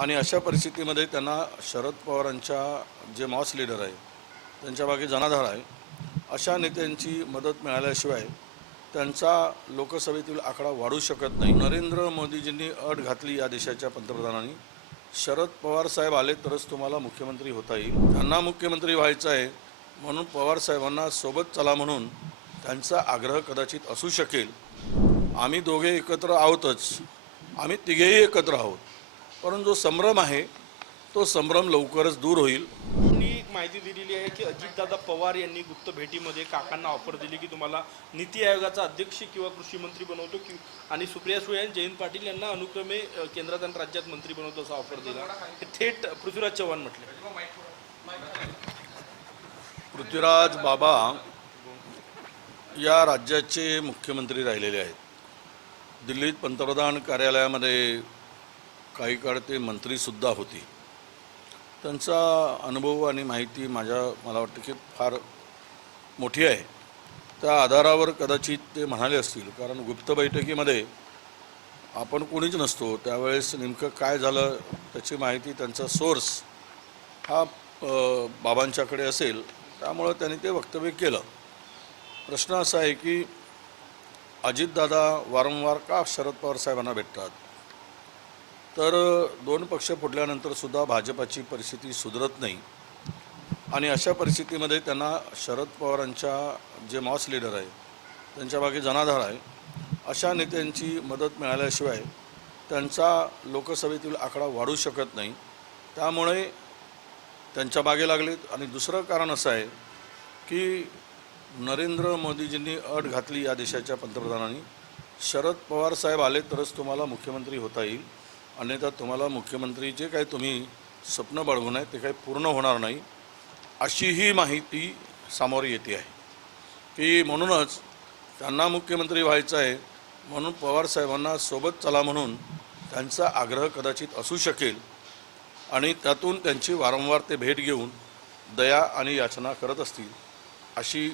आणि अशा परिस्थितीमध्ये त्यांना शरद पवारांच्या जे मॉस लीडर आहे त्यांच्या मागे जनाधार आहे अशा नेत्यांची मदत मिळाल्याशिवाय त्यांचा लोकसभेतील आकडा वाढू शकत नाही। नरेंद्र मोदीजींनी अट घातली या देशाच्या पंतप्रधानांनी, शरद पवार साहेब आले तरच तुम्हाला मुख्यमंत्री होता येईल। त्यांना मुख्यमंत्री व्हायचं आहे म्हणून पवार साहेबांना सोबत चला म्हणून त्यांचा आग्रह कदाचित असू शकेल। आम्ही दोघे एकत्र आहोतच, आम्ही तिघेही एकत्र आहोत, परंतु जो संभ्रम आहे तो संभ्रम लवकरच दूर होईल। माहिती दिलेली आहे की अजितदादा पवार यांनी गुप्त भेटीमध्ये काकांना ऑफर दिली की तुम्हाला नीती आयोगाचा अध्यक्ष किंवा कृषी मंत्री बनवतो की आणि सुप्रिया सुळे आणि जयंत पाटील यांना अनुक्रमे केंद्रात आणि राज्यात मंत्री बनवतो असा ऑफर दिला। थेट पृथ्वीराज चव्हाण म्हटले। पृथ्वीराज बाबा या राज्याचे मुख्यमंत्री राहिलेले आहेत। दिल्लीत पंतप्रधान कार्यालयामध्ये काही काळ ते मंत्रीसुद्धा होते। त्यांचा अनुभव आणि माहिती मला वाटतं की फार मोठी आहे। त्या आधारावर कदाचित ते म्हणाले असतील, कारण गुप्त बैठकीमध्ये आपण कोणीच नसतो, त्यावेळेस नेमकं काय झालं त्याची माहिती त्यांचा सोर्स हा बाबांच्याकडे असेल, त्यामुळे त्यांनी ते वक्तव्य केलं। प्रश्न असा आहे की अजितदादा वारंवार का शरद पवार साहेबांना भेटतात, तर दोन पक्ष फुटल्यानंतर सुद्धा भाजपाची परिस्थिती सुधरत नाही आणि अशा परिस्थितीमध्ये त्यांना शरद पवारांच्या जे मॉस लीडर आहे त्यांच्या मागे जनाधार आहे अशा नेत्यांची मदत मिळाल्याशिवाय त्यांचा लोकसभेतील आकडा वाढू शकत नाही। त्यामुळे त्यांच्या मागे लागलेत। आणि दुसरं कारण असं आहे की नरेंद्र मोदीजींनी अट घातली या देशाच्या पंतप्रधानांनी, शरद पवार साहेब आले तरच तुम्हाला मुख्यमंत्री होता येईल, अन्यथा तुम्हाला मुख्यमंत्री जे काही तुम्ही स्वप्न बाळगून आहे ते काही पूर्ण होणार नाही, अशीही माहिती समोर येते आहे की म्हणूनच त्यांना मुख्यमंत्री व्हायचं आहे म्हणून पवार साहेबांना सोबत चला म्हणून त्यांचा आग्रह कदाचित असू शकेल आणि त्यातून त्यांची वारंवार ते भेट घेऊन दया आणि याचना करत असतील अशी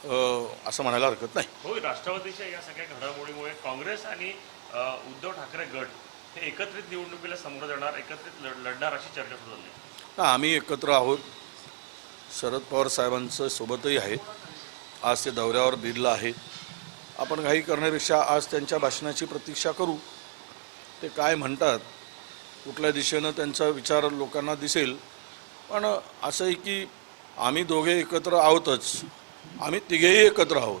असं म्हणायला हरकत नाही। हो, राष्ट्रवादीच्या या सगळ्या घडामोडीमुळे काँग्रेस आणि उद्धव ठाकरे गट हे एकत्रित निवडणुकीला समोर जाणार, एकत्रित लढणार अशी चर्चा सुरू झाली। आम्ही एकत्र आहोत, शरद पवार साहेबांचं सोबतही आहे। आज ते दौऱ्यावर बीडला आहेत। आपण काही करण्यापेक्षा आज त्यांच्या भाषणाची प्रतीक्षा करू, ते काय म्हणतात, कुठल्या दिशेनं त्यांचा विचार लोकांना दिसेल। पण असं आहे की आम्ही दोघे एकत्र आहोतच, आम्ही तिघेही एकत्र आहोत,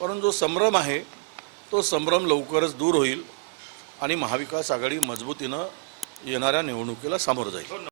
परंतु जो संभ्रम आहे तो संभ्रम लवकरच दूर होईल आणि महाविकास आघाडी मजबूतीनं येणाऱ्या निवडणुकीला सामोरं जाईल।